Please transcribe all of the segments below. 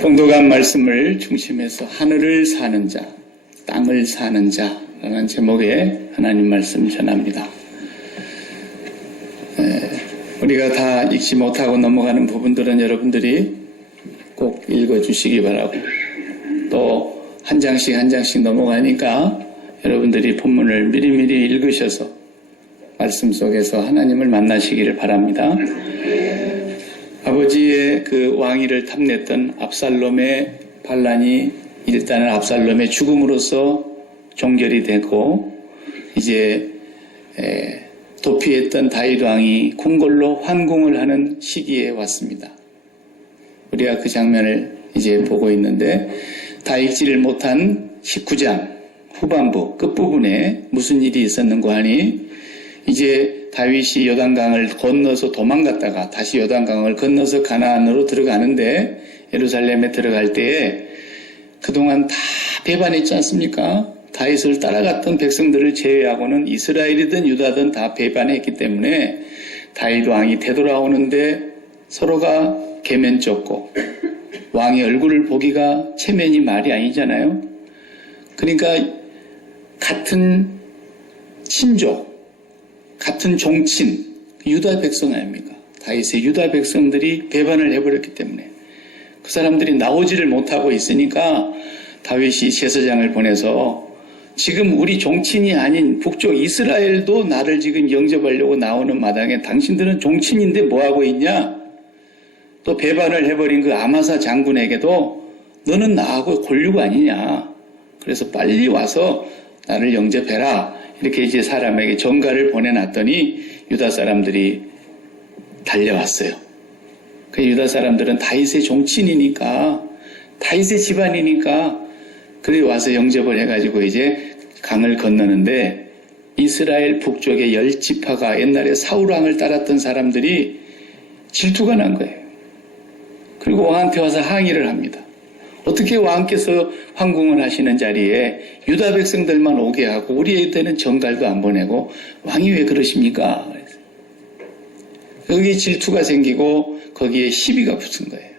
봉독한 말씀을 중심해서 하늘을 사는 자, 땅을 사는 자라는 제목의 하나님 말씀 전합니다. 우리가 다 읽지 못하고 넘어가는 부분들은 여러분들이 꼭 읽어주시기 바라고, 또 한 장씩 한 장씩 넘어가니까 여러분들이 본문을 미리미리 읽으셔서 말씀 속에서 하나님을 만나시기를 바랍니다. 아버지의 그 왕위를 탐냈던 압살롬의 반란이 일단은 압살롬의 죽음으로써 종결이 되고, 이제 도피했던 다윗 왕이 궁궐로 환궁을 하는 시기에 왔습니다. 우리가 그 장면을 이제 보고 있는데, 다 읽지를 못한 19장 후반부 끝부분에 무슨 일이 있었는가 하니, 이제 다윗이 요단강을 건너서 도망갔다가 다시 요단강을 건너서 가나안으로 들어가는데, 예루살렘에 들어갈 때에 그동안 다 배반했지 않습니까? 다윗을 따라갔던 백성들을 제외하고는 이스라엘이든 유다든 다 배반했기 때문에 다윗 왕이 되돌아오는데 서로가 계면쩍고, 왕의 얼굴을 보기가 체면이 말이 아니잖아요. 그러니까 같은 친족, 같은 종친, 유다 백성 아닙니까? 다윗의 유다 백성들이 배반을 해버렸기 때문에 그 사람들이 나오지를 못하고 있으니까 다윗이 제사장을 보내서, 지금 우리 종친이 아닌 북쪽 이스라엘도 나를 지금 영접하려고 나오는 마당에 당신들은 종친인데 뭐하고 있냐? 또 배반을 해버린 그 아마사 장군에게도 너는 나하고 골육 아니냐? 그래서 빨리 와서 나를 영접해라. 이렇게 이제 사람에게 전가를 보내놨더니 유다 사람들이 달려왔어요. 그 유다 사람들은 다윗의 종친이니까, 다윗의 집안이니까, 그래 와서 영접을 해가지고 이제 강을 건너는데, 이스라엘 북쪽의 10지파가 옛날에 사울왕을 따랐던 사람들이 질투가 난 거예요. 그리고 왕한테 와서 항의를 합니다. 어떻게 왕께서 황궁을 하시는 자리에 유다 백성들만 오게 하고 우리한테는 전갈도 안 보내고 왕이 왜 그러십니까? 여기 질투가 생기고 거기에 시비가 붙은 거예요.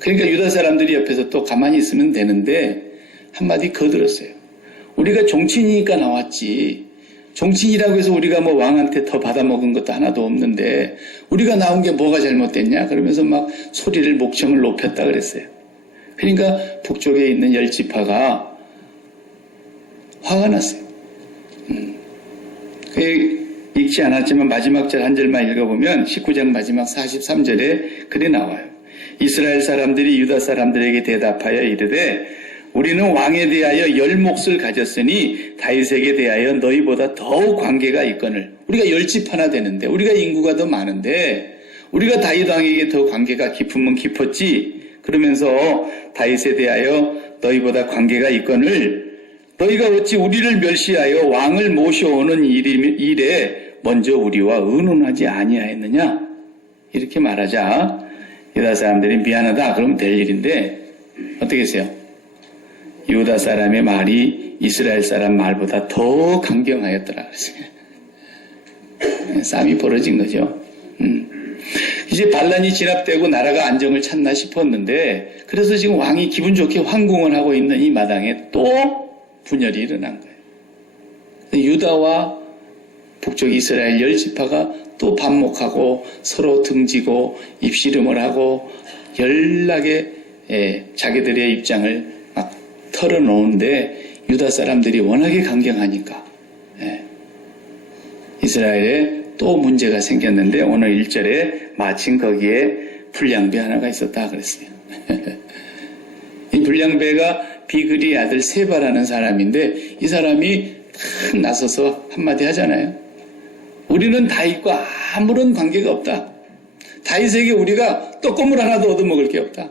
그러니까 유다 사람들이 옆에서 또 가만히 있으면 되는데 한마디 거들었어요. 우리가 종친이니까 나왔지, 종친이라고 해서 우리가 뭐 왕한테 더 받아먹은 것도 하나도 없는데 우리가 나온 게 뭐가 잘못됐냐? 그러면서 막 소리를 목청을 높였다 그랬어요. 그러니까 북쪽에 있는 10지파가 화가 났어요. 읽지 않았지만 마지막 절 한 절만 읽어보면 19장 마지막 43절에 글이 나와요. 이스라엘 사람들이 유다 사람들에게 대답하여 이르되, 우리는 왕에 대하여 10몫을 가졌으니 다윗에게 대하여 너희보다 더욱 관계가 있거늘. 우리가 10지파나 되는데, 우리가 인구가 더 많은데 우리가 다윗 왕에게 더 관계가 깊으면 깊었지. 그러면서 다윗에 대하여 너희보다 관계가 있거늘 너희가 어찌 우리를 멸시하여 왕을 모셔오는 일에 먼저 우리와 의논하지 아니하였느냐? 이렇게 말하자 유다 사람들이 미안하다 그러면 될 일인데, 어떻게 했어요? 유다 사람의 말이 이스라엘 사람 말보다 더 강경하였더라 그랬어요. 싸움이 벌어진 거죠. 이제 반란이 진압되고 나라가 안정을 찾나 싶었는데, 그래서 지금 왕이 기분 좋게 황궁을 하고 있는 이 마당에 또 분열이 일어난 거예요. 유다와 북쪽 이스라엘 10지파가 또 반목하고 서로 등지고 입씨름을 하고 연락에 자기들의 입장을 막 털어놓은데, 유다 사람들이 워낙에 강경하니까 이스라엘에 또 문제가 생겼는데, 오늘 1절에 마침 거기에 불량배 하나가 있었다 그랬어요. 이 불량배가 비글의 아들 세바라는 사람인데, 이 사람이 탁 나서서 한마디 하잖아요. 우리는 다윗과 아무런 관계가 없다. 다윗에게 우리가 떡고물 하나도 얻어먹을 게 없다.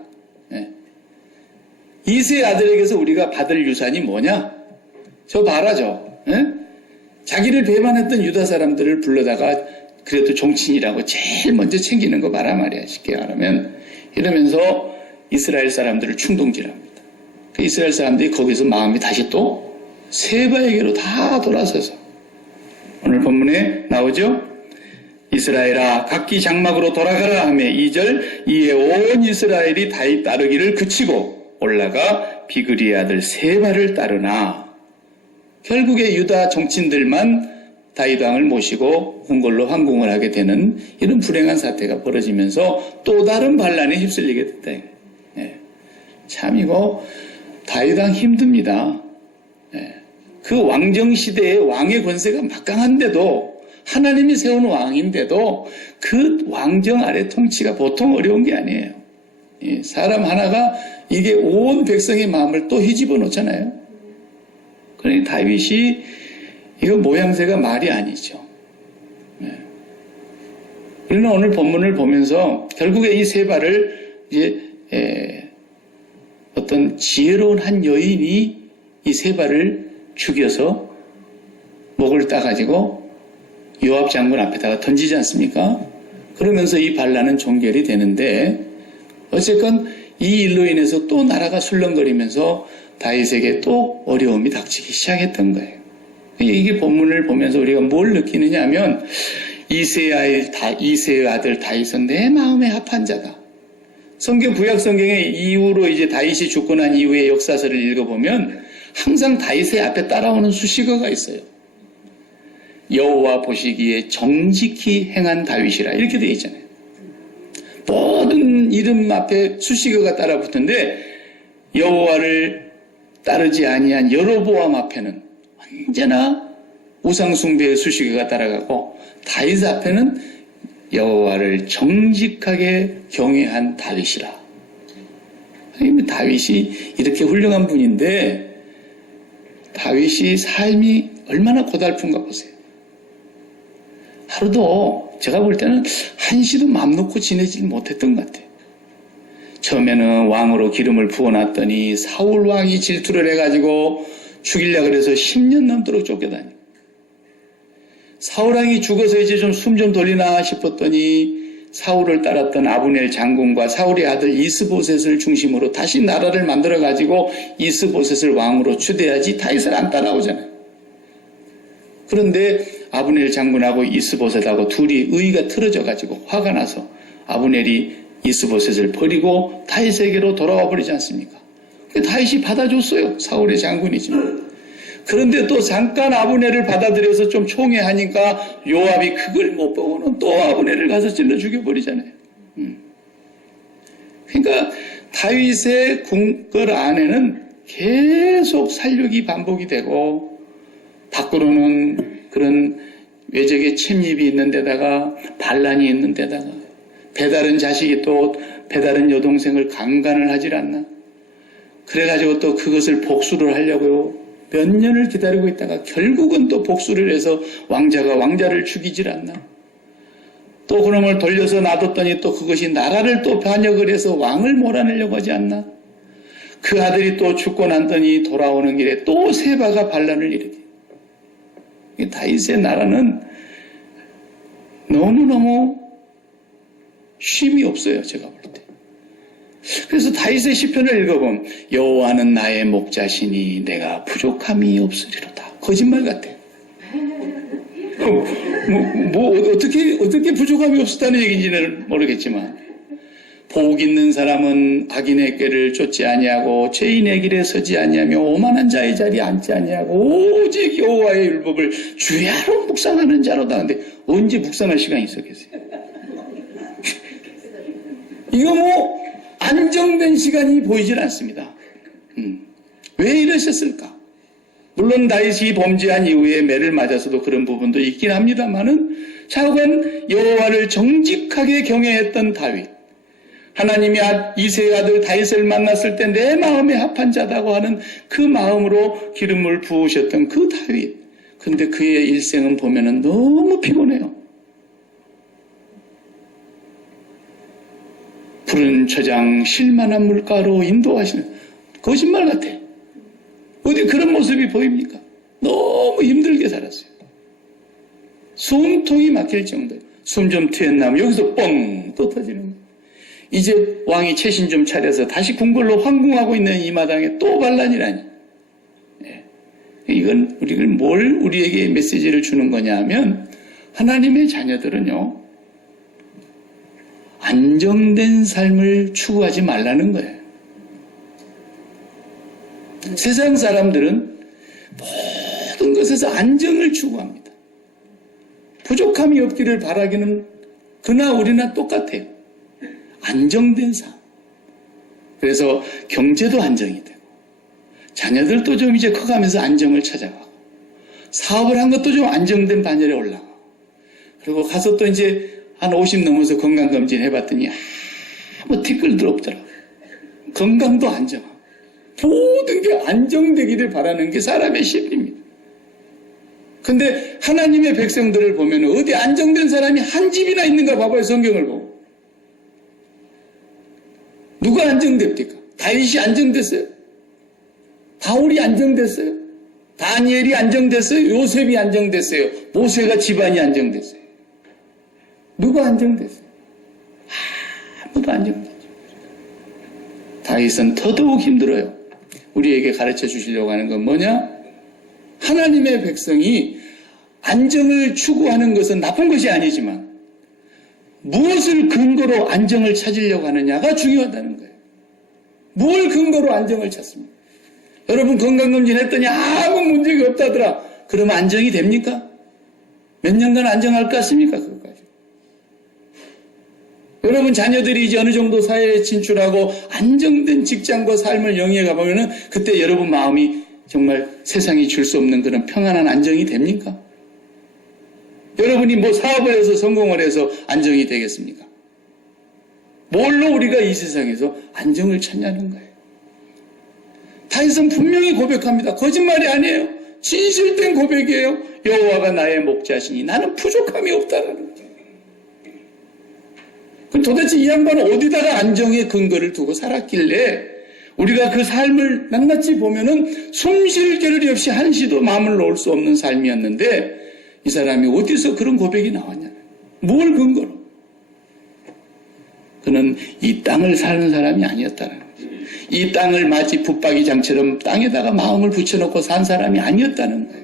이새의 아들에게서 우리가 받을 유산이 뭐냐? 저 봐라, 저. 자기를 배반했던 유다 사람들을 불러다가 그래도 종친이라고 제일 먼저 챙기는 거 봐라 말이야, 쉽게 말하면. 이러면서 이스라엘 사람들을 충동질합니다. 그 이스라엘 사람들이 거기서 마음이 다시 또 세바에게로 다 돌아서서, 오늘 본문에 나오죠? 이스라엘아 각기 장막으로 돌아가라 하며 2절 이에 온 이스라엘이 다윗 따르기를 그치고 올라가 비그리의 아들 세바를 따르나 결국에 유다 정치인들만 다윗 왕을 모시고 궁궐로 환궁을 하게 되는 이런 불행한 사태가 벌어지면서 또 다른 반란에 휩쓸리게 됐다. 예. 참 이거 다윗 왕 힘듭니다. 예. 그 왕정 시대의 왕의 권세가 막강한데도 하나님이 세운 왕인데도 그 왕정 아래 통치가 보통 어려운 게 아니에요. 예. 사람 하나가 이게 온 백성의 마음을 또 휘집어 놓잖아요. 그러니 다윗이 이거 모양새가 말이 아니죠. 그러나 오늘 본문을 보면서 결국에 이 세바를 이제 어떤 지혜로운 한 여인이 이 세바를 죽여서 목을 따가지고 요압 장군 앞에다가 던지지 않습니까? 그러면서 이 반란은 종결이 되는데 어쨌건 이 일로 인해서 또 나라가 술렁거리면서 다윗에게 또 어려움이 닥치기 시작했던 거예요. 이게 본문을 보면서 우리가 뭘 느끼느냐 하면 이새의 아들 다윗은 내 마음에 합한 자다. 성경 구약 성경의 이후로 이제 다윗이 죽고 난 이후의 역사서를 읽어보면 항상 다윗의 앞에 따라오는 수식어가 있어요. 여호와 보시기에 정직히 행한 다윗이라 이렇게 되어 있잖아요. 모든 이름 앞에 수식어가 따라 붙는데 여호와를 따르지 아니한 여로보암 앞에는 언제나 우상숭배의 수식어가 따라가고 다윗 앞에는 여호와를 정직하게 경외한 다윗이라. 다윗이 이렇게 훌륭한 분인데 다윗이 삶이 얼마나 고달픈가 보세요. 하루도 제가 볼 때는 한시도 맘 놓고 지내지 못했던 것 같아요. 처음에는 왕으로 기름을 부어놨더니 사울 왕이 질투를 해가지고 죽이려고 그래서 10년 넘도록 쫓겨다니고 사울 왕이 죽어서 이제 좀 숨 좀 돌리나 싶었더니 사울을 따랐던 아브넬 장군과 사울의 아들 이스보셋을 중심으로 다시 나라를 만들어가지고 이스보셋을 왕으로 추대하지 다윗을 안 따라오잖아요. 그런데 아브넬 장군하고 이스보셋하고 둘이 의가 틀어져가지고 화가 나서 아브넬이 이스보셋을 버리고 다윗에게로 돌아와 버리지 않습니까? 다윗이 받아줬어요. 사울의 장군이지만. 그런데 또 잠깐 아브넬을 받아들여서 좀 총애하니까 요압이 그걸 못 보고는 또 아브넬을 가서 찔러 죽여버리잖아요. 그러니까 다윗의 궁궐 안에는 계속 살육이 반복이 되고 밖으로는 그런 외적의 침입이 있는 데다가 반란이 있는 데다가 배다른 자식이 또 배다른 여동생을 강간을 하질 않나. 그래가지고 또 그것을 복수를 하려고요. 몇 년을 기다리고 있다가 결국은 또 복수를 해서 왕자가 왕자를 죽이질 않나. 또 그놈을 돌려서 놔뒀더니 또 그것이 나라를 또 반역을 해서 왕을 몰아내려고 하지 않나. 그 아들이 또 죽고 난더니 돌아오는 길에 또 세바가 반란을 일으켜. 다윗의 나라는 너무너무 쉼이 없어요. 제가 볼 때. 그래서 다윗의 시편을 읽어보면 여호와는 나의 목자시니 내가 부족함이 없으리로다. 거짓말 같아. 어떻게 부족함이 없었다는 얘기인지는 모르겠지만 복 있는 사람은 악인의 꾀를 쫓지 아니하고 죄인의 길에 서지 아니하며 오만한 자의 자리에 앉지 아니하고 오직 여호와의 율법을 주야로 묵상하는 자로다. 근데 언제 묵상할 시간이 있었겠어요? 이거 안정된 시간이 보이질 않습니다. 왜 이러셨을까? 물론 다윗이 범죄한 이후에 매를 맞아서도 그런 부분도 있긴 합니다만은 차후간 여호와를 정직하게 경외했던 다윗, 하나님이 이새의 아들 다윗을 만났을 때 내 마음에 합한 자다고 하는 그 마음으로 기름을 부으셨던 그 다윗. 근데 그의 일생은 보면은 너무 피곤해요. 푸른 초장 실만한 물가로 인도하시는 거짓말 같아. 어디 그런 모습이 보입니까? 너무 힘들게 살았어요. 숨통이 막힐 정도예요. 숨 좀 트였나면 여기서 뻥 또 터지는 거예요. 이제 왕이 채신 좀 차려서 다시 궁궐로 환궁하고 있는 이 마당에 또 반란이라니. 이건 우리에게 메시지를 주는 거냐 하면 하나님의 자녀들은요. 안정된 삶을 추구하지 말라는 거예요. 세상 사람들은 모든 것에서 안정을 추구합니다. 부족함이 없기를 바라기는 그나 우리나 똑같아요. 안정된 삶. 그래서 경제도 안정이 되고 자녀들도 좀 이제 커가면서 안정을 찾아가고 사업을 한 것도 좀 안정된 반열에 올라가고 그리고 가서 또 이제 한 50 넘어서 건강검진 해봤더니 아무 티끌도 없더라고요. 건강도 안정하고 모든 게 안정되기를 바라는 게 사람의 심리입니다. 근데 하나님의 백성들을 보면 어디 안정된 사람이 한 집이나 있는가 봐봐요. 성경을 보고. 누가 안정됩니까? 다윗이 안정됐어요? 바울이 안정됐어요? 다니엘이 안정됐어요? 요셉이 안정됐어요? 모세가 집안이 안정됐어요? 누가 안정됐어요? 아무도 안정되죠. 다윗은 더더욱 힘들어요. 우리에게 가르쳐 주시려고 하는 건 뭐냐? 하나님의 백성이 안정을 추구하는 것은 나쁜 것이 아니지만 무엇을 근거로 안정을 찾으려고 하느냐가 중요하다는 거예요. 뭘 근거로 안정을 찾습니까? 여러분 건강검진 했더니 아무 문제가 없다더라. 그러면 안정이 됩니까? 몇 년간 안정할 것 같습니까? 그것까지. 여러분 자녀들이 이제 어느 정도 사회에 진출하고 안정된 직장과 삶을 영위해 가보면은 그때 여러분 마음이 정말 세상이 줄 수 없는 그런 평안한 안정이 됩니까? 여러분이 뭐 사업을 해서 성공을 해서 안정이 되겠습니까? 뭘로 우리가 이 세상에서 안정을 찾냐는 거예요. 다윗은 분명히 고백합니다. 거짓말이 아니에요. 진실된 고백이에요. 여호와가 나의 목자시니 나는 부족함이 없다라는 거죠. 그럼 도대체 이 양반은 어디다가 안정의 근거를 두고 살았길래 우리가 그 삶을 낱낱이 보면은 숨 쉴 겨를이 없이 한시도 마음을 놓을 수 없는 삶이었는데 이 사람이 어디서 그런 고백이 나왔냐? 뭘 근거로? 그는 이 땅을 사는 사람이 아니었다는 거죠. 이 땅을 마치 붙박이장처럼 땅에다가 마음을 붙여놓고 산 사람이 아니었다는 거예요.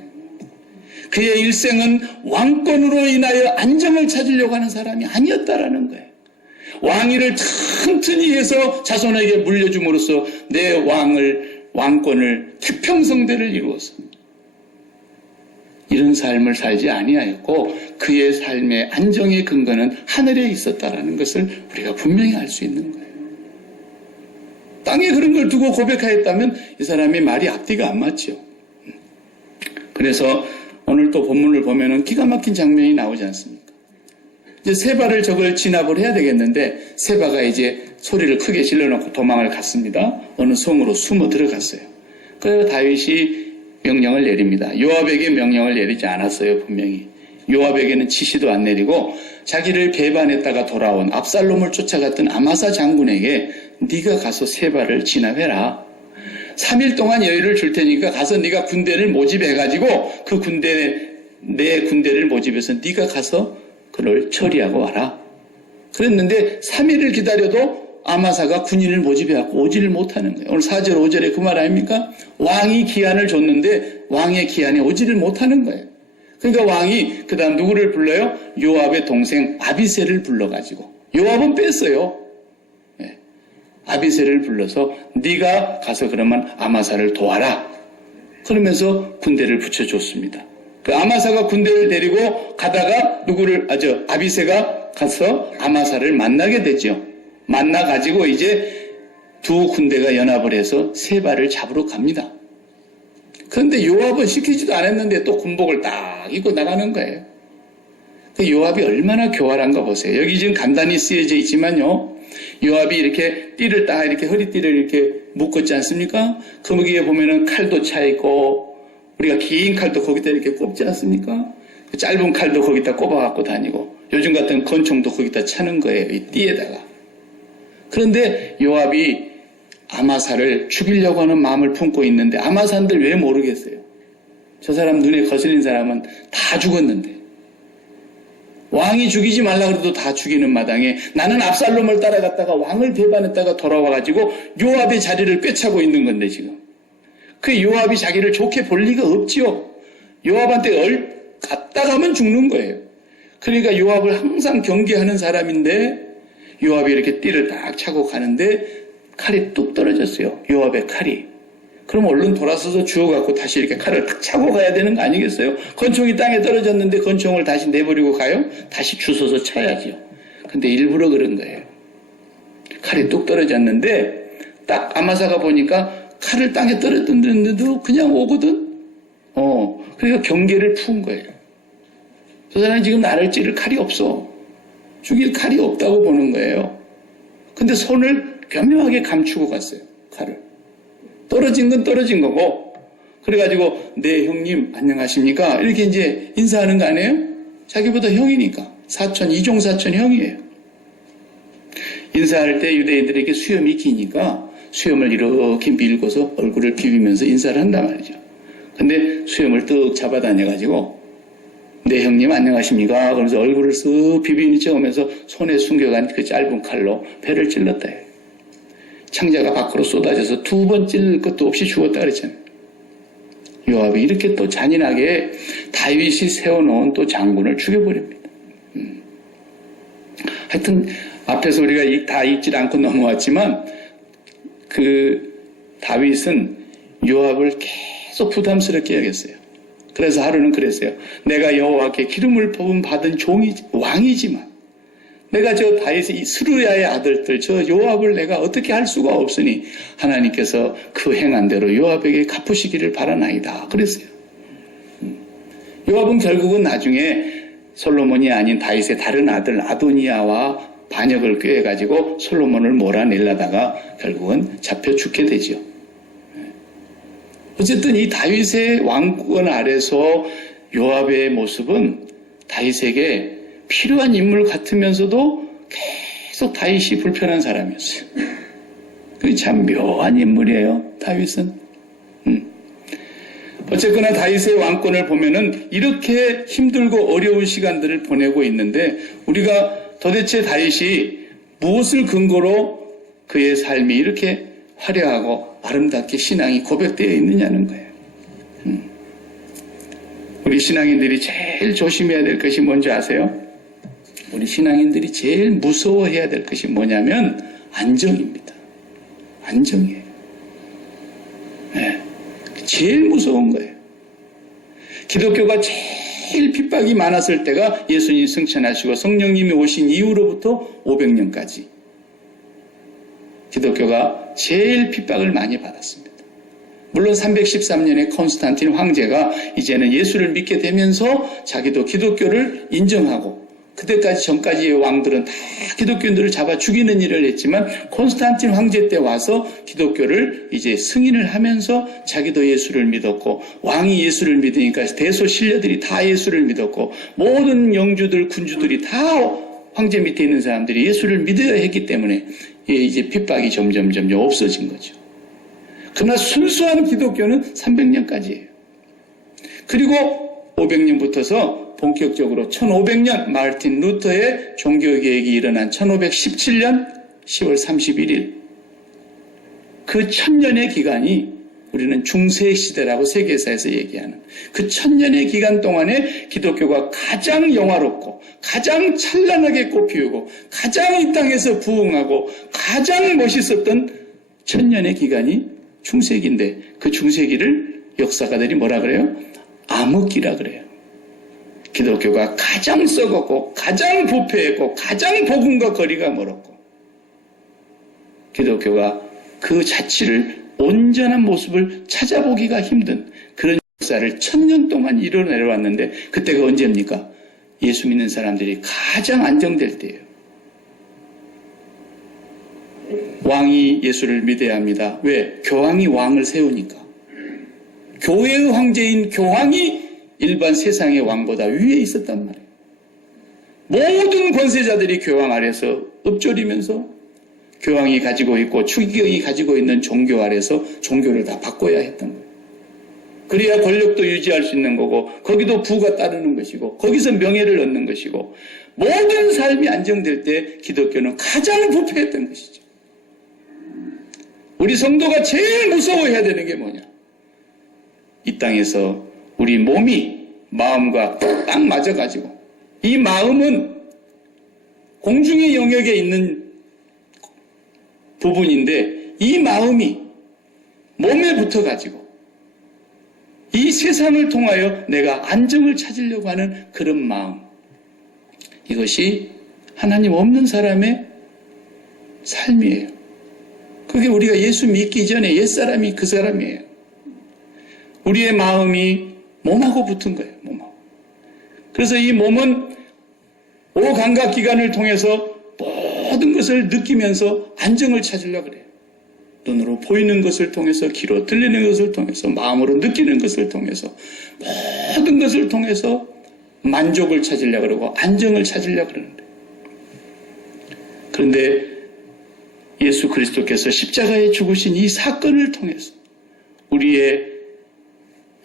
그의 일생은 왕권으로 인하여 안정을 찾으려고 하는 사람이 아니었다라는 거예요. 왕위를 튼튼히 해서 자손에게 물려줌으로써 내 왕권을 태평성대를 이루어서 이런 삶을 살지 아니하였고 그의 삶의 안정의 근거는 하늘에 있었다라는 것을 우리가 분명히 알 수 있는 거예요. 땅에 그런 걸 두고 고백하였다면 이 사람의 말이 앞뒤가 안 맞죠. 그래서 오늘 또 본문을 보면은 기가 막힌 장면이 나오지 않습니까? 이제 세바를 저걸 진압을 해야 되겠는데 세바가 이제 소리를 크게 질러놓고 도망을 갔습니다. 어느 성으로 숨어 들어갔어요. 그래서 다윗이 명령을 내립니다. 요압에게 명령을 내리지 않았어요. 분명히. 요압에게는 지시도 안 내리고 자기를 배반했다가 돌아온 압살롬을 쫓아갔던 아마사 장군에게 네가 가서 세바를 진압해라. 3일 동안 여유를 줄 테니까 가서 네가 군대를 모집해가지고 그 내 군대를 모집해서 네가 가서 그를 처리하고 와라. 그랬는데 3일을 기다려도 아마사가 군인을 모집해갖고 오지를 못하는 거예요. 오늘 4절 5절에 그 말 아닙니까? 왕이 기한을 줬는데 왕의 기한에 오지를 못하는 거예요. 그러니까 왕이 그 다음 누구를 불러요? 요압의 동생 아비새를 불러가지고 요압은 뺐어요. 네. 아비새를 불러서 네가 가서 그러면 아마사를 도와라. 그러면서 군대를 붙여줬습니다. 그 아마사가 군대를 데리고 가다가 아비새가 가서 아마사를 만나게 되죠. 만나가지고 이제 두 군대가 연합을 해서 세바를 잡으러 갑니다. 그런데 요압은 시키지도 않았는데 또 군복을 딱 입고 나가는 거예요. 그 요압이 얼마나 교활한가 보세요. 여기 지금 간단히 쓰여져 있지만요. 요압이 이렇게 띠를 딱 이렇게 허리띠를 이렇게 묶었지 않습니까? 거기에 보면은 칼도 차 있고 우리가 긴 칼도 거기다 이렇게 꼽지 않습니까? 짧은 칼도 거기다 꼽아갖고 다니고 요즘 같은 권총도 거기다 차는 거예요. 이 띠에다가. 그런데 요압이 아마사를 죽이려고 하는 마음을 품고 있는데 아마사인들 왜 모르겠어요? 저 사람 눈에 거슬린 사람은 다 죽었는데 왕이 죽이지 말라 그래도 다 죽이는 마당에 나는 압살롬을 따라갔다가 왕을 배반했다가 돌아와가지고 요압의 자리를 꿰차고 있는 건데 지금 그 요압이 자기를 좋게 볼 리가 없지요. 요압한테 갔다 가면 죽는 거예요. 그러니까 요압을 항상 경계하는 사람인데 요압이 이렇게 띠를 딱 차고 가는데 칼이 뚝 떨어졌어요. 요압의 칼이. 그럼 얼른 돌아서서 주워갖고 다시 이렇게 칼을 탁 차고 가야 되는 거 아니겠어요? 권총이 땅에 떨어졌는데 권총을 다시 내버리고 가요? 다시 주워서 차야죠. 근데 일부러 그런 거예요. 칼이 뚝 떨어졌는데 딱 아마사가 보니까 칼을 땅에 떨어졌는데도 그냥 오거든? 그러니까 경계를 푼 거예요. 저 사람이 지금 나를 찌를 칼이 없어. 죽일 칼이 없다고 보는 거예요. 근데 손을 교묘하게 감추고 갔어요. 칼을. 떨어진 건 떨어진 거고. 그래가지고 네 형님 안녕하십니까? 이렇게 이제 인사하는 거 아니에요? 자기보다 형이니까. 사촌, 이종사촌 형이에요. 인사할 때 유대인들에게 수염이 기니까 수염을 이렇게 밀고서 얼굴을 비비면서 인사를 한단 말이죠. 근데 수염을 뜩 잡아다녀가지고 네 형님 안녕하십니까? 그러면서 얼굴을 쓱 비비니 쪄오면서 손에 숨겨간 그 짧은 칼로 배를 찔렀다 해요. 창자가 밖으로 쏟아져서 2번 찔릴 것도 없이 죽었다 그랬잖아요. 요압이 이렇게 또 잔인하게 다윗이 세워놓은 또 장군을 죽여버립니다. 하여튼 앞에서 우리가 다 읽지 않고 넘어왔지만 그 다윗은 요압을 계속 부담스럽게 여겼어요. 그래서 하루는 그랬어요. 내가 여호와께 기름을 부음 받은 왕이지만 내가 저 다윗의 스루야의 아들들 저 요압을 내가 어떻게 할 수가 없으니 하나님께서 그 행한 대로 요압에게 갚으시기를 바라나이다. 그랬어요. 요압은 결국은 나중에 솔로몬이 아닌 다윗의 다른 아들 아도니아와 반역을 꾀해가지고 솔로몬을 몰아내려다가 결국은 잡혀 죽게 되죠. 어쨌든 이 다윗의 왕권 아래서 요압의 모습은 다윗에게 필요한 인물 같으면서도 계속 다윗이 불편한 사람이었어요. 그게 참 묘한 인물이에요, 다윗은. 어쨌거나 다윗의 왕권을 보면은 이렇게 힘들고 어려운 시간들을 보내고 있는데 우리가 도대체 다윗이 무엇을 근거로 그의 삶이 이렇게 화려하고 아름답게 신앙이 고백되어 있느냐는 거예요. 우리 신앙인들이 제일 조심해야 될 것이 뭔지 아세요? 우리 신앙인들이 제일 무서워해야 될 것이 뭐냐면 안정입니다. 안정이에요. 네. 제일 무서운 거예요. 기독교가 제일 핍박이 많았을 때가 예수님 승천하시고 성령님이 오신 이후로부터 500년까지 기독교가 제일 핍박을 많이 받았습니다. 물론 313년에 콘스탄틴 황제가 이제는 예수를 믿게 되면서 자기도 기독교를 인정하고 그때까지 전까지의 왕들은 다 기독교인들을 잡아 죽이는 일을 했지만 콘스탄틴 황제 때 와서 기독교를 이제 승인을 하면서 자기도 예수를 믿었고 왕이 예수를 믿으니까 대소 신녀들이 다 예수를 믿었고 모든 영주들 군주들이 다 황제 밑에 있는 사람들이 예수를 믿어야 했기 때문에 이제 핍박이 점점 없어진 거죠. 그러나 순수한 기독교는 300년까지예요. 그리고 500년부터서 본격적으로 1500년 마르틴 루터의 종교개혁이 일어난 1517년 10월 31일 그 1000년의 기간이 우리는 중세시대라고 세계사에서 얘기하는 그 1000년의 기간 동안에 기독교가 가장 영화롭고 가장 찬란하게 꽃피우고 가장 이 땅에서 부흥하고 가장 멋있었던 1000년의 기간이 중세기인데 그 중세기를 역사가들이 뭐라 그래요? 암흑기라 그래요. 기독교가 가장 썩었고 가장 부패했고 가장 복음과 거리가 멀었고 기독교가 그 자취를 온전한 모습을 찾아보기가 힘든 그런 역사를 1000년 동안 이뤄내려왔는데 그때가 언제입니까? 예수 믿는 사람들이 가장 안정될 때예요. 왕이 예수를 믿어야 합니다. 왜? 교황이 왕을 세우니까. 교회의 황제인 교황이 일반 세상의 왕보다 위에 있었단 말이에요. 모든 권세자들이 교황 아래서 읊조리면서 교황이 가지고 있고 추기경이 가지고 있는 종교 아래서 종교를 다 바꿔야 했던 거예요. 그래야 권력도 유지할 수 있는 거고 거기도 부가 따르는 것이고 거기서 명예를 얻는 것이고 모든 삶이 안정될 때 기독교는 가장 부패했던 것이죠. 우리 성도가 제일 무서워해야 되는 게 뭐냐? 이 땅에서 우리 몸이 마음과 딱 맞아가지고 이 마음은 공중의 영역에 있는 부분인데 이 마음이 몸에 붙어가지고 이 세상을 통하여 내가 안정을 찾으려고 하는 그런 마음, 이것이 하나님 없는 사람의 삶이에요. 그게 우리가 예수 믿기 전에 옛사람이 그 사람이에요. 우리의 마음이 몸하고 붙은 거예요. 몸하고. 그래서 이 몸은 오감각기관을 통해서 모든 것을 느끼면서 안정을 찾으려고 그래요. 눈으로 보이는 것을 통해서, 귀로 들리는 것을 통해서, 마음으로 느끼는 것을 통해서, 모든 것을 통해서 만족을 찾으려고 그러고 안정을 찾으려고 그러는데, 그런데 예수 그리스도께서 십자가에 죽으신 이 사건을 통해서 우리의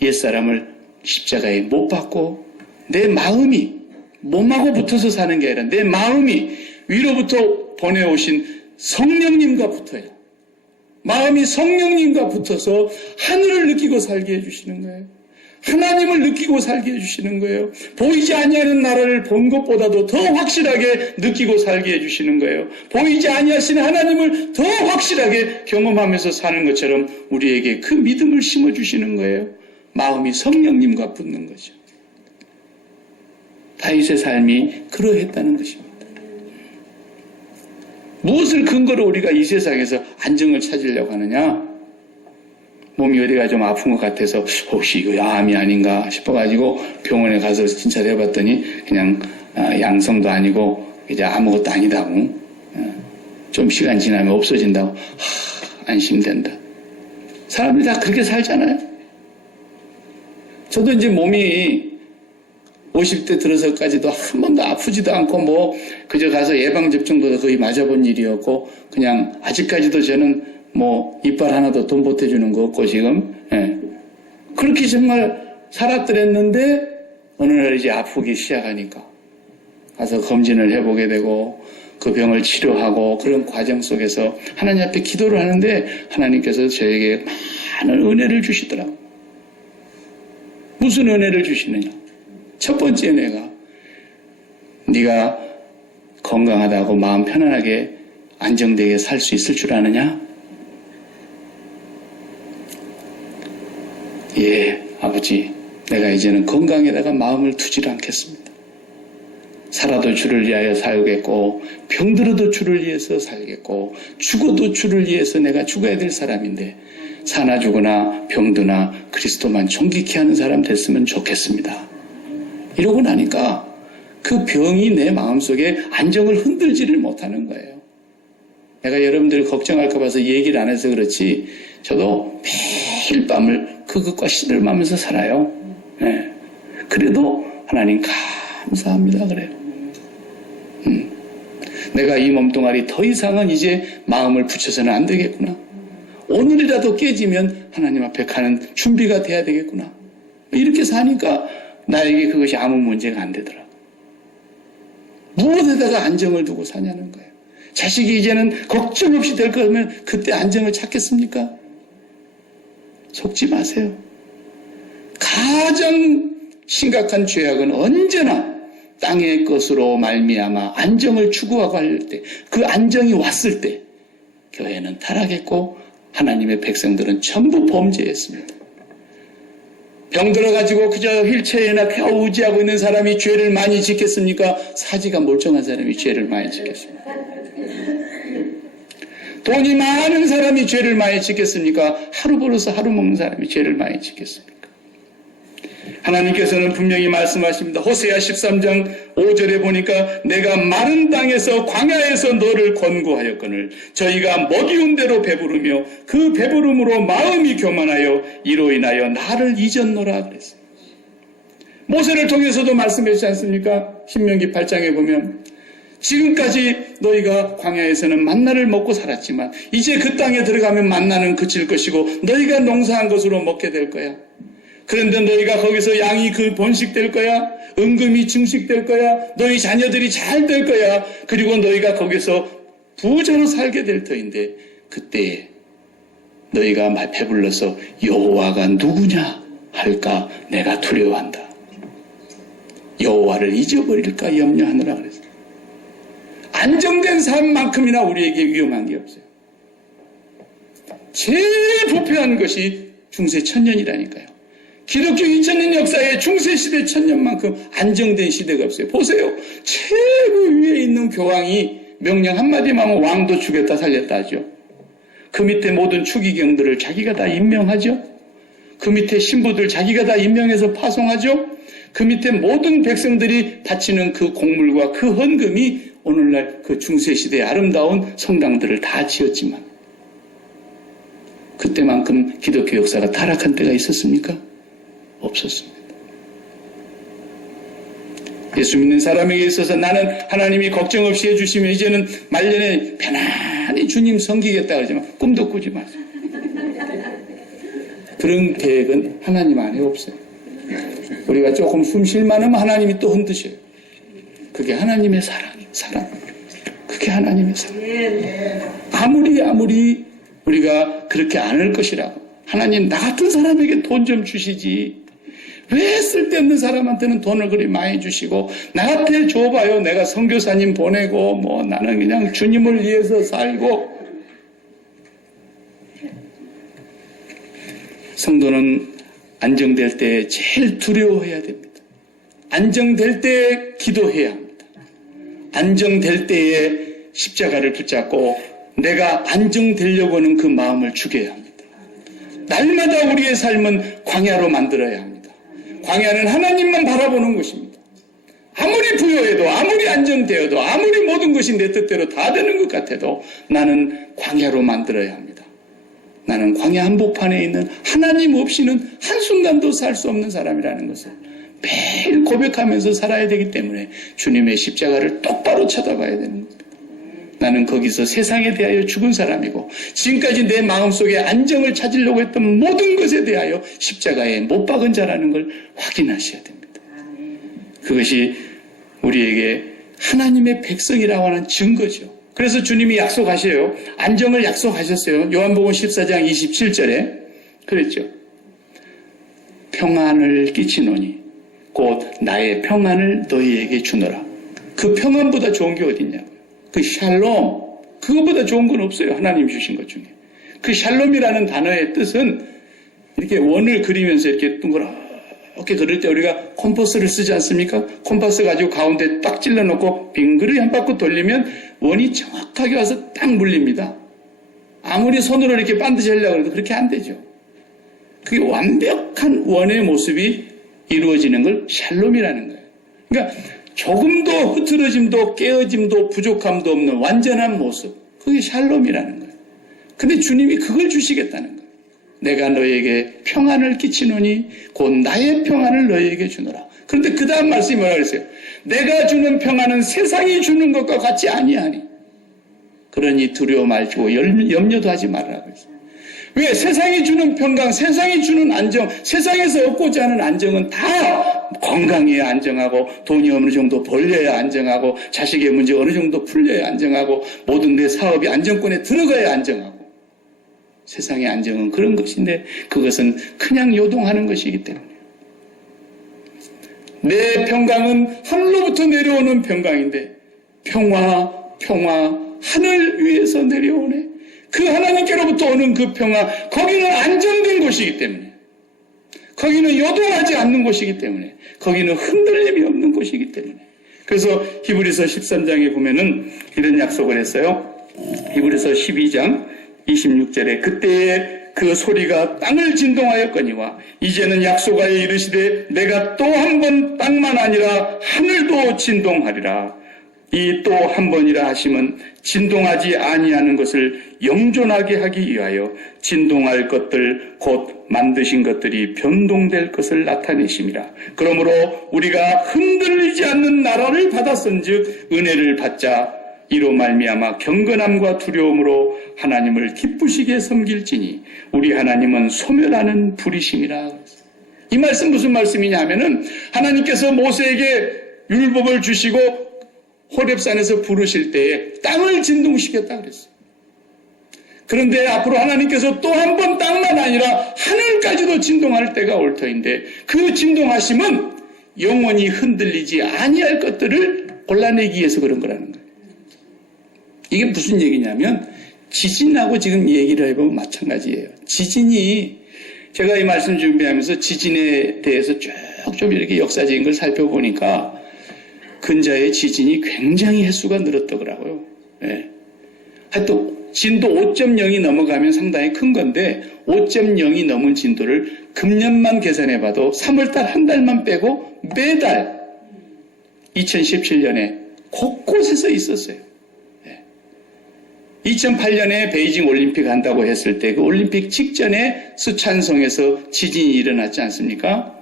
옛사람을 십자가에 못 박고 내 마음이 몸하고 붙어서 사는 게 아니라 내 마음이 위로부터 보내오신 성령님과 붙어요. 마음이 성령님과 붙어서 하늘을 느끼고 살게 해주시는 거예요. 하나님을 느끼고 살게 해주시는 거예요. 보이지 아니하는 나라를 본 것보다도 더 확실하게 느끼고 살게 해주시는 거예요. 보이지 아니하시는 하나님을 더 확실하게 경험하면서 사는 것처럼 우리에게 그 믿음을 심어주시는 거예요. 마음이 성령님과 붙는 거죠. 다윗의 삶이 그러했다는 것입니다. 무엇을 근거로 우리가 이 세상에서 안정을 찾으려고 하느냐? 몸이 어디가 좀 아픈 것 같아서 혹시 이거 암이 아닌가 싶어가지고 병원에 가서 진찰을 해봤더니 그냥 양성도 아니고 이제 아무것도 아니다고, 좀 시간 지나면 없어진다고. 안심된다. 사람들이 다 그렇게 살잖아요. 저도 이제 몸이 50대 들어서까지도 한 번도 아프지도 않고 그저 가서 예방접종도 거의 맞아본 일이었고, 그냥 아직까지도 저는 이빨 하나도 돈 보태주는 거 없고 지금, 그렇게 정말 살았더랬는데 어느 날 이제 아프기 시작하니까 가서 검진을 해보게 되고 그 병을 치료하고 그런 과정 속에서 하나님 앞에 기도를 하는데 하나님께서 저에게 많은 은혜를 주시더라고요. 무슨 은혜를 주시느냐? 첫 번째 은혜가 네가 건강하다고 마음 편안하게 안정되게 살 수 있을 줄 아느냐? 예, 아버지, 내가 이제는 건강에다가 마음을 두질 않겠습니다. 살아도 주를 위하여 살겠고 병들어도 주를 위해서 살겠고 죽어도 주를 위해서 내가 죽어야 될 사람인데 사나 죽으나 병드나 그리스도만 존귀케 하는 사람 됐으면 좋겠습니다. 이러고 나니까 그 병이 내 마음속에 안정을 흔들지를 못하는 거예요. 내가 여러분들 걱정할까 봐서 얘기를 안 해서 그렇지 저도 매일 밤을 그것과 씨름하면서 살아요. 네. 그래도 하나님 감사합니다 그래요. 내가 이 몸뚱아리 더 이상은 이제 마음을 붙여서는 안 되겠구나. 오늘이라도 깨지면 하나님 앞에 가는 준비가 돼야 되겠구나. 이렇게 사니까 나에게 그것이 아무 문제가 안 되더라. 무엇에다가 안정을 두고 사냐는 거예요. 자식이 이제는 걱정 없이 될 거면 그때 안정을 찾겠습니까? 속지 마세요. 가장 심각한 죄악은 언제나 땅의 것으로 말미암아 안정을 추구하고 할 때, 그 안정이 왔을 때 교회는 타락했고 하나님의 백성들은 전부 범죄했습니다. 병들어가지고 그저 휠체어나 겨우 의지하고 있는 사람이 죄를 많이 짓겠습니까? 사지가 멀쩡한 사람이 죄를 많이 짓겠습니까? 돈이 많은 사람이 죄를 많이 짓겠습니까? 하루 벌어서 하루 먹는 사람이 죄를 많이 짓겠습니까? 하나님께서는 분명히 말씀하십니다. 호세아 13장 5절에 보니까 내가 마른 땅에서 광야에서 너를 권고하였거늘 저희가 먹이운 대로 배부르며 그 배부름으로 마음이 교만하여 이로 인하여 나를 잊었노라 그랬어요. 모세를 통해서도 말씀해 주지 않습니까? 신명기 8장에 보면 지금까지 너희가 광야에서는 만나를 먹고 살았지만 이제 그 땅에 들어가면 만나는 그칠 것이고 너희가 농사한 것으로 먹게 될 거야. 그런데 너희가 거기서 양이 그 번식될 거야. 은금이 증식될 거야. 너희 자녀들이 잘 될 거야. 그리고 너희가 거기서 부자로 살게 될 터인데 그때 너희가 배불러서 여호와가 누구냐 할까 내가 두려워한다. 여호와를 잊어버릴까 염려하느라 그랬어요. 안정된 삶만큼이나 우리에게 위험한 게 없어요. 제일 부패한 것이 중세 천년이라니까요. 기독교 2000년 역사에 중세 시대 천년만큼 안정된 시대가 없어요. 보세요. 최고 위에 있는 교황이 명령 한마디만 하면 왕도 죽였다 살렸다 하죠. 그 밑에 모든 추기경들을 자기가 다 임명하죠. 그 밑에 신부들 자기가 다 임명해서 파송하죠. 그 밑에 모든 백성들이 바치는 그 곡물과 그 헌금이 오늘날 그 중세시대의 아름다운 성당들을 다 지었지만 그때만큼 기독교 역사가 타락한 때가 있었습니까? 없었습니다. 예수 믿는 사람에게 있어서 나는 하나님이 걱정 없이 해주시면 이제는 말년에 편안히 주님 섬기겠다 그러지만 꿈도 꾸지 마세요. 그런 계획은 하나님 안에 없어요. 우리가 조금 숨 쉴만하면 하나님이 또 흔드셔요. 그게 하나님의 사랑. 그게 하나님의 사랑. 아무리 우리가 그렇게 안 할 것이라고 하나님 나 같은 사람에게 돈 좀 주시지 왜 쓸데없는 사람한테는 돈을 그리 많이 주시고 나한테 줘봐요. 내가 선교사님 보내고 뭐 나는 그냥 주님을 위해서 살고. 성도는 안정될 때 제일 두려워해야 됩니다. 안정될 때 기도해야 합니다. 안정될 때에 십자가를 붙잡고 내가 안정되려고 하는 그 마음을 죽여야 합니다. 날마다 우리의 삶은 광야로 만들어야 합니다. 광야는 하나님만 바라보는 것입니다. 아무리 부여해도 아무리 안정되어도 아무리 모든 것이 내 뜻대로 다 되는 것 같아도 나는 광야로 만들어야 합니다. 나는 광야 한복판에 있는 하나님 없이는 한순간도 살 수 없는 사람이라는 것을 매일 고백하면서 살아야 되기 때문에 주님의 십자가를 똑바로 쳐다봐야 되는 겁니다. 나는 거기서 세상에 대하여 죽은 사람이고 지금까지 내 마음속에 안정을 찾으려고 했던 모든 것에 대하여 십자가에 못 박은 자라는 걸 확인하셔야 됩니다. 그것이 우리에게 하나님의 백성이라고 하는 증거죠. 그래서 주님이 약속하셔요. 안정을 약속하셨어요. 요한복음 14장 27절에 그랬죠. 평안을 끼치노니 곧 나의 평안을 너희에게 주노라. 그 평안보다 좋은 게 어딨냐고요. 그 샬롬, 그거보다 좋은 건 없어요. 하나님 주신 것 중에. 그 샬롬이라는 단어의 뜻은 이렇게 원을 그리면서 이렇게 둥그렇게 그릴 때 우리가 콤퍼스를 쓰지 않습니까? 콤퍼스 가지고 가운데 딱 찔러놓고 빙그르 한 바퀴 돌리면 원이 정확하게 와서 딱 물립니다. 아무리 손으로 이렇게 반드시 하려고 해도 그렇게 안 되죠. 그게 완벽한 원의 모습이 이루어지는 걸 샬롬이라는 거예요. 그러니까 조금도 흐트러짐도 깨어짐도 부족함도 없는 완전한 모습. 그게 샬롬이라는 거예요. 근데 주님이 그걸 주시겠다는 거예요. 내가 너에게 평안을 끼치노니 곧 나의 평안을 너에게 주노라. 그런데 그 다음 말씀이 뭐라 그랬어요? 내가 주는 평안은 세상이 주는 것과 같이 아니하니. 그러니 두려워 말고 염려도 하지 말라고 했어요. 왜? 세상이 주는 평강, 세상이 주는 안정, 세상에서 얻고자 하는 안정은 다 건강해야 안정하고 돈이 어느 정도 벌려야 안정하고 자식의 문제 어느 정도 풀려야 안정하고 모든 내 사업이 안정권에 들어가야 안정하고 세상의 안정은 그런 것인데 그것은 그냥 요동하는 것이기 때문에 내 평강은 하늘로부터 내려오는 평강인데 평화 하늘 위에서 내려오네. 그 하나님께로부터 오는 그 평화, 거기는 안정된 곳이기 때문에, 거기는 요동하지 않는 곳이기 때문에, 거기는 흔들림이 없는 곳이기 때문에. 그래서 히브리서 13장에 보면은 이런 약속을 했어요. 히브리서 12장 26절에 그때에 그 소리가 땅을 진동하였거니와 이제는 약속하여 이르시되 내가 또 한 번 땅만 아니라 하늘도 진동하리라. 이 또 한 번이라 하심은 진동하지 아니하는 것을 영존하게 하기 위하여 진동할 것들 곧 만드신 것들이 변동될 것을 나타내심이라. 그러므로 우리가 흔들리지 않는 나라를 받았은즉 은혜를 받자 이로 말미암아 경건함과 두려움으로 하나님을 기쁘시게 섬길지니 우리 하나님은 소멸하는 불이심이라. 이 말씀 무슨 말씀이냐 하면은 하나님께서 모세에게 율법을 주시고 호렙산에서 부르실 때에 땅을 진동시켰다 그랬어요. 그런데 앞으로 하나님께서 또 한 번 땅만 아니라 하늘까지도 진동할 때가 올 터인데 그 진동하심은 영원히 흔들리지 아니할 것들을 골라내기 위해서 그런 거라는 거예요. 이게 무슨 얘기냐면 지진하고 지금 얘기를 해보면 마찬가지예요. 지진이, 제가 이 말씀 준비하면서 지진에 대해서 쭉 좀 이렇게 역사적인 걸 살펴보니까 근자의 지진이 굉장히 횟수가 늘었더라고요. 예. 하여튼 진도 5.0이 넘어가면 상당히 큰 건데 5.0이 넘은 진도를 금년만 계산해봐도 3월달 한 달만 빼고 매달 2017년에 곳곳에서 있었어요. 2008년에 베이징 올림픽 한다고 했을 때 그 올림픽 직전에 수촨성에서 지진이 일어났지 않습니까?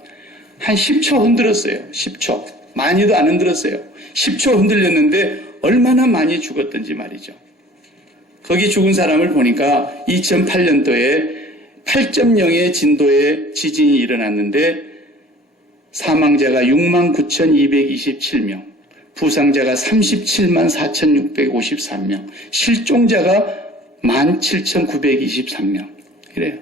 한 10초 흔들었어요. 10초. 많이도 안 흔들었어요. 10초 흔들렸는데 얼마나 많이 죽었던지 말이죠. 거기 죽은 사람을 보니까 2008년도에 8.0의 진도의 지진이 일어났는데 사망자가 69,227명, 부상자가 37만 4,653명, 실종자가 17,923명. 이래요.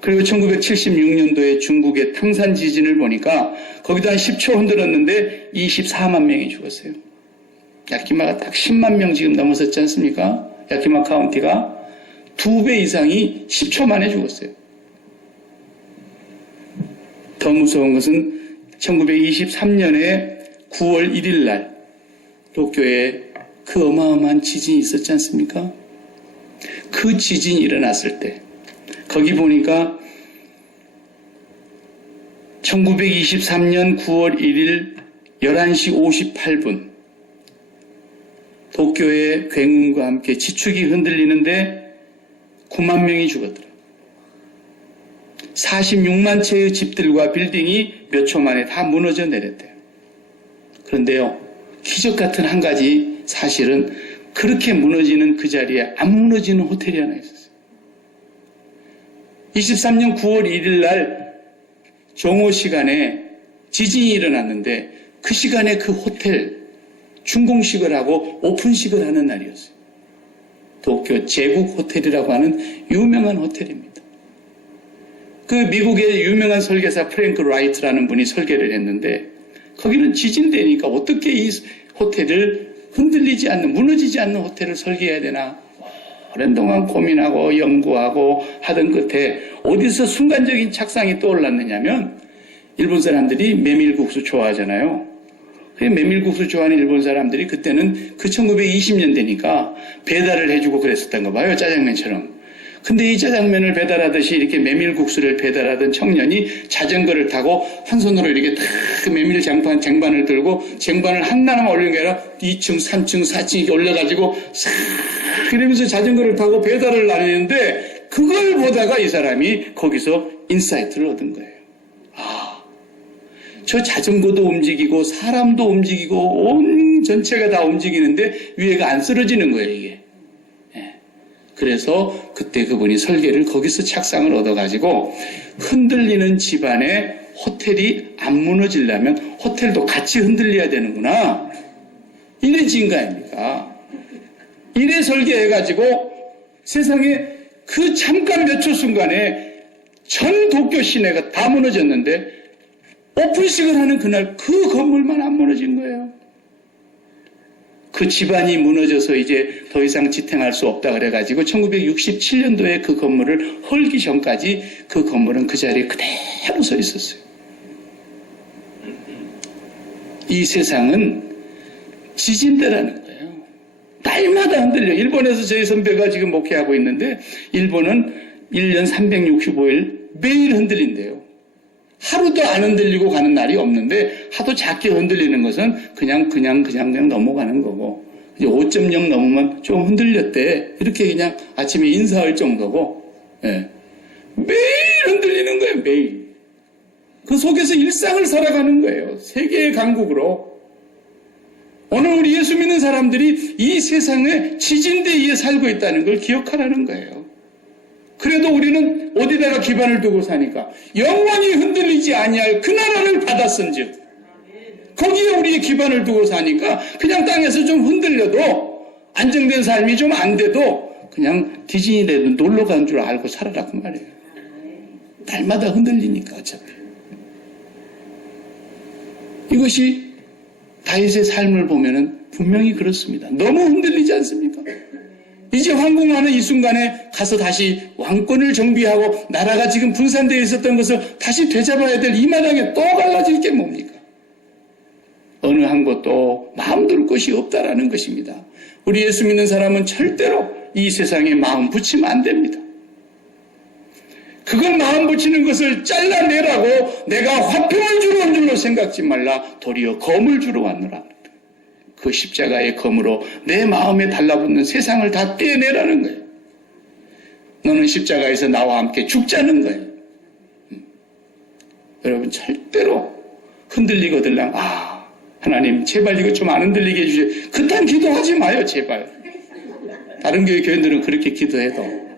그리고 1976년도에 중국의 탕산 지진을 보니까 거기도 한 10초 흔들었는데 24만 명이 죽었어요. 야키마가 딱 10만 명 지금 넘어섰지 않습니까? 야키마 카운티가 2배 이상이 10초 만에 죽었어요. 더 무서운 것은 1923년에 9월 1일 날 도쿄에 그 어마어마한 지진이 있었지 않습니까? 그 지진이 일어났을 때 거기 보니까 1923년 9월 1일 11시 58분 도쿄의 굉음과 함께 지축이 흔들리는데 9만 명이 죽었더라. 46만 채의 집들과 빌딩이 몇 초 만에 다 무너져 내렸대요. 그런데요, 기적 같은 한 가지 사실은 그렇게 무너지는 그 자리에 안 무너지는 호텔이 하나 있었어요. 23년 9월 1일 날 정오 시간에 지진이 일어났는데 그 시간에 그 호텔 준공식을 하고 오픈식을 하는 날이었어요. 도쿄 제국 호텔이라고 하는 유명한 호텔입니다. 그 미국의 유명한 설계사 프랭크 라이트라는 분이 설계를 했는데 거기는 지진대니까 어떻게 이 호텔을 흔들리지 않는, 무너지지 않는 호텔을 설계해야 되나 오랜 동안 고민하고 연구하고 하던 끝에 어디서 순간적인 착상이 떠올랐느냐면 일본 사람들이 메밀국수 좋아하잖아요. 메밀국수 좋아하는 일본 사람들이 그때는 그 1920년대니까 배달을 해주고 그랬었던가 봐요. 짜장면처럼. 근데 이 짜장면을 배달하듯이 이렇게 메밀국수를 배달하던 청년이 자전거를 타고 한 손으로 이렇게 탁 메밀 쟁반을 들고 쟁반을 하나만 올리는 게 아니라 2층, 3층, 4층 이렇게 올려가지고 싹 그러면서 자전거를 타고 배달을 나누는데 그걸 보다가 이 사람이 거기서 인사이트를 얻은 거예요. 아, 저 자전거도 움직이고 사람도 움직이고 온 전체가 다 움직이는데 위에가 안 쓰러지는 거예요, 이게. 그래서 그때 그분이 설계를 거기서 착상을 얻어가지고 흔들리는 집안에 호텔이 안 무너지려면 호텔도 같이 흔들려야 되는구나. 이래 지은 거 아닙니까? 이래 설계해가지고 세상에 그 잠깐 몇 초 순간에 전 도쿄 시내가 다 무너졌는데 오픈식을 하는 그날 그 건물만 안 무너진 거예요. 그 집안이 무너져서 이제 더 이상 지탱할 수 없다 그래가지고 1967년도에 그 건물을 헐기 전까지 그 건물은 그 자리에 그대로 서 있었어요. 이 세상은 지진대라는 거예요. 날마다 흔들려. 일본에서 저희 선배가 지금 목회하고 있는데 일본은 1년 365일 매일 흔들린대요. 하루도 안 흔들리고 가는 날이 없는데 하도 작게 흔들리는 것은 그냥 넘어가는 거고 이제 5.0 넘으면 좀 흔들렸대. 이렇게 그냥 아침에 인사할 정도고 예. 매일 흔들리는 거예요. 매일. 그 속에서 일상을 살아가는 거예요. 세계의 강국으로. 오늘 우리 예수 믿는 사람들이 이 세상에 지진대에 살고 있다는 걸 기억하라는 거예요. 그래도 우리는 어디다가 기반을 두고 사니까 영원히 흔들리지 아니할 그 나라를 받았은즉 거기에 우리의 기반을 두고 사니까 그냥 땅에서 좀 흔들려도 안정된 삶이 좀 안 돼도 그냥 디즈니랜드 놀러 간 줄 알고 살아라 그 말이에요. 날마다 흔들리니까 어차피. 이것이 다윗의 삶을 보면은 분명히 그렇습니다. 너무 흔들리지 않습니까? 이제 황궁하는 이 순간에 가서 다시 왕권을 정비하고 나라가 지금 분산되어 있었던 것을 다시 되잡아야 될 이 마당에 또 갈라질 게 뭡니까? 어느 한 곳도 마음 둘 곳이 없다라는 것입니다. 우리 예수 믿는 사람은 절대로 이 세상에 마음 붙이면 안 됩니다. 그걸 마음 붙이는 것을 잘라내라고 내가 화평을 주러 온 줄로 생각지 말라. 도리어 검을 주러 왔노라. 그 십자가의 검으로 내 마음에 달라붙는 세상을 다 떼내라는 거예요. 너는 십자가에서 나와 함께 죽자는 거예요. 여러분 절대로 흔들리거들랑 하나님 제발 이거 좀 안 흔들리게 해주세요. 그딴 기도하지 마요 제발. 다른 교회들은 그렇게 기도해도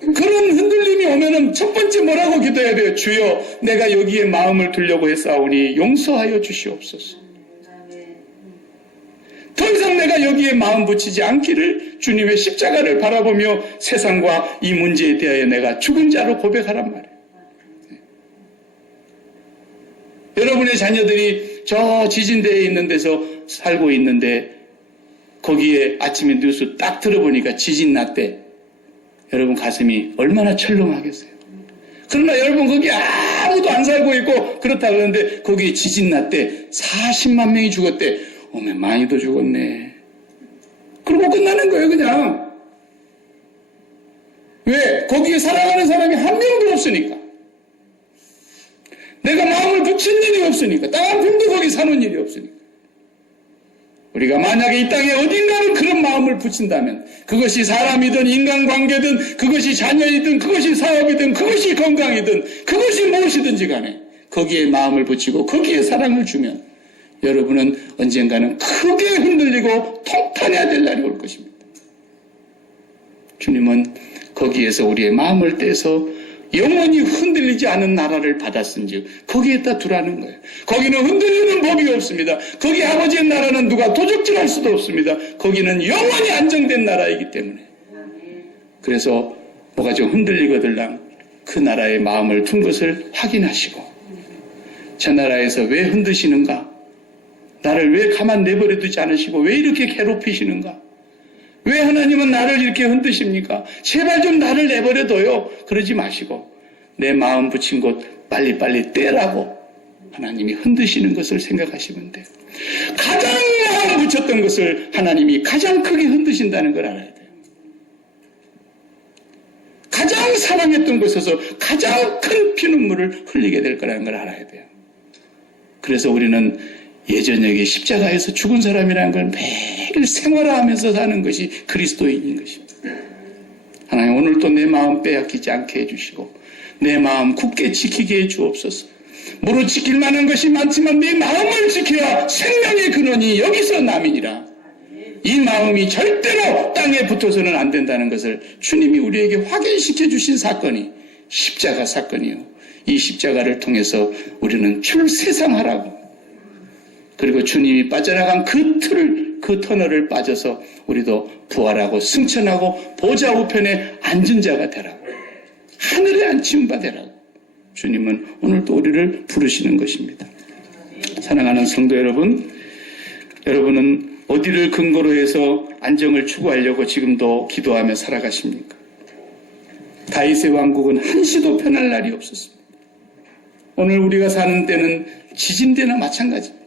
그런 흔들림이 오면은 첫 번째 뭐라고 기도해야 돼요? 주여 내가 여기에 마음을 두려고 했사오니 용서하여 주시옵소서. 더 이상 내가 여기에 마음 붙이지 않기를 주님의 십자가를 바라보며 세상과 이 문제에 대하여 내가 죽은 자로 고백하란 말이에요. 여러분의 자녀들이 저 지진대에 있는 데서 살고 있는데 거기에 아침에 뉴스 딱 들어보니까 지진 났대. 여러분 가슴이 얼마나 철렁하겠어요. 그러나 여러분 거기 아무도 안 살고 있고 그렇다 그러는데 거기에 지진 났대. 40만 명이 죽었대. 어메 많이도 죽었네. 그러고 끝나는 거예요 그냥. 왜? 거기에 살아가는 사람이 한 명도 없으니까. 내가 마음을 붙인 일이 없으니까. 딱 한 평도 거기 사는 일이 없으니까. 우리가 만약에 이 땅에 어딘가는 그런 마음을 붙인다면 그것이 사람이든 인간관계든 그것이 자녀이든 그것이 사업이든 그것이 건강이든 그것이 무엇이든지 간에 거기에 마음을 붙이고 거기에 사랑을 주면 여러분은 언젠가는 크게 흔들리고 통탄해야 될 날이 올 것입니다. 주님은 거기에서 우리의 마음을 떼서 영원히 흔들리지 않은 나라를 받았은즉 거기에다 두라는 거예요. 거기는 흔들리는 법이 없습니다. 거기 아버지의 나라는 누가 도적질할 수도 없습니다. 거기는 영원히 안정된 나라이기 때문에. 그래서 뭐가 좀 흔들리거들랑 그 나라의 마음을 둔 것을 확인하시고 저 나라에서 왜 흔드시는가? 나를 왜 가만 내버려 두지 않으시고 왜 이렇게 괴롭히시는가? 왜 하나님은 나를 이렇게 흔드십니까? 제발 좀 나를 내버려둬요. 그러지 마시고 내 마음 붙인 곳 빨리빨리 떼라고 하나님이 흔드시는 것을 생각하시면 돼요. 가장 마음 붙였던 것을 하나님이 가장 크게 흔드신다는 걸 알아야 돼요. 가장 사랑했던 곳에서 가장 큰 피눈물을 흘리게 될 거라는 걸 알아야 돼요. 그래서 우리는 예전에 십자가에서 죽은 사람이라는 걸 매일 생활하면서 사는 것이 그리스도인인 것입니다. 하나님 오늘도 내 마음 빼앗기지 않게 해주시고 내 마음 굳게 지키게 해주옵소서. 무릇 지킬 만한 것이 많지만 내 마음을 지켜야 생명의 근원이 여기서 남이니라. 이 마음이 절대로 땅에 붙어서는 안 된다는 것을 주님이 우리에게 확인시켜 주신 사건이 십자가 사건이요. 이 십자가를 통해서 우리는 출세상하라고 그리고 주님이 빠져나간 그 터널을 빠져서 우리도 부활하고 승천하고 보좌 우편에 앉은 자가 되라고 하늘에 앉힌 바 되라고 주님은 오늘도 우리를 부르시는 것입니다. 사랑하는 성도 여러분, 여러분은 어디를 근거로 해서 안정을 추구하려고 지금도 기도하며 살아가십니까? 다윗의 왕국은 한시도 편할 날이 없었습니다. 오늘 우리가 사는 때는 지진대나 마찬가지입니다.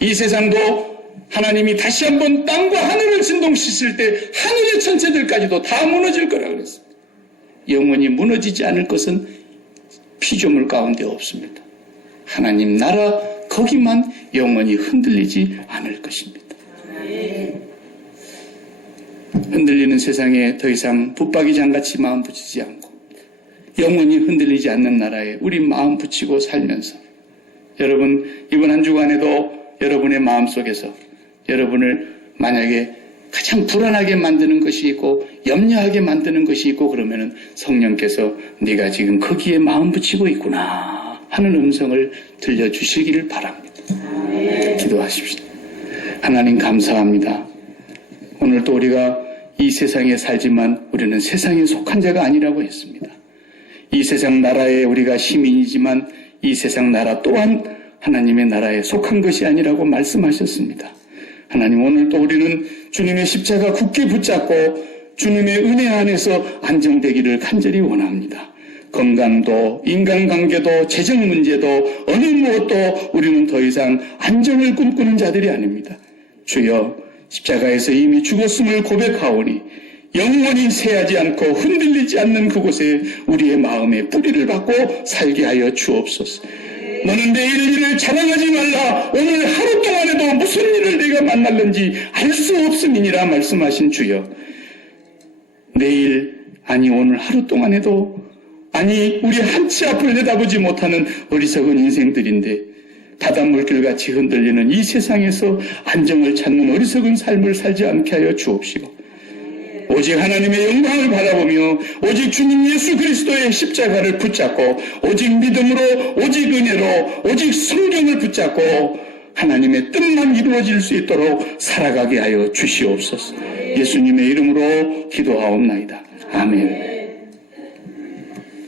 이 세상도 하나님이 다시 한번 땅과 하늘을 진동시킬 때 하늘의 천체들까지도 다 무너질 거라고 그랬습니다. 영원히 무너지지 않을 것은 피조물 가운데 없습니다. 하나님 나라 거기만 영원히 흔들리지 않을 것입니다. 흔들리는 세상에 더 이상 붙박이장같이 마음 붙이지 않고 영원히 흔들리지 않는 나라에 우리 마음 붙이고 살면서 여러분 이번 한 주간에도 여러분의 마음속에서 여러분을 만약에 가장 불안하게 만드는 것이 있고 염려하게 만드는 것이 있고 그러면은 성령께서 네가 지금 거기에 마음 붙이고 있구나 하는 음성을 들려주시기를 바랍니다. 기도하십시오. 하나님 감사합니다. 오늘 또 우리가 이 세상에 살지만 우리는 세상에 속한 자가 아니라고 했습니다. 이 세상 나라에 우리가 시민이지만 이 세상 나라 또한 하나님의 나라에 속한 것이 아니라고 말씀하셨습니다. 하나님, 오늘도 우리는 주님의 십자가 굳게 붙잡고 주님의 은혜 안에서 안정되기를 간절히 원합니다. 건강도, 인간관계도, 재정 문제도, 어느 무엇도 우리는 더 이상 안정을 꿈꾸는 자들이 아닙니다. 주여, 십자가에서 이미 죽었음을 고백하오니 영원히 새하지 않고 흔들리지 않는 그곳에 우리의 마음에 뿌리를 받고 살게 하여 주옵소서. 너는 내일 일을 자랑하지 말라. 오늘 하루 동안에도 무슨 일을 내가 만날는지 알 수 없음이니라 말씀하신 주여, 내일, 아니 오늘 하루 동안에도, 아니 우리 한치 앞을 내다보지 못하는 어리석은 인생들인데 바닷물길같이 흔들리는 이 세상에서 안정을 찾는 어리석은 삶을 살지 않게 하여 주옵시고, 오직 하나님의 영광을 바라보며 오직 주님 예수 그리스도의 십자가를 붙잡고 오직 믿음으로, 오직 은혜로, 오직 성경을 붙잡고 하나님의 뜻만 이루어질 수 있도록 살아가게 하여 주시옵소서. 예수님의 이름으로 기도하옵나이다. 아멘.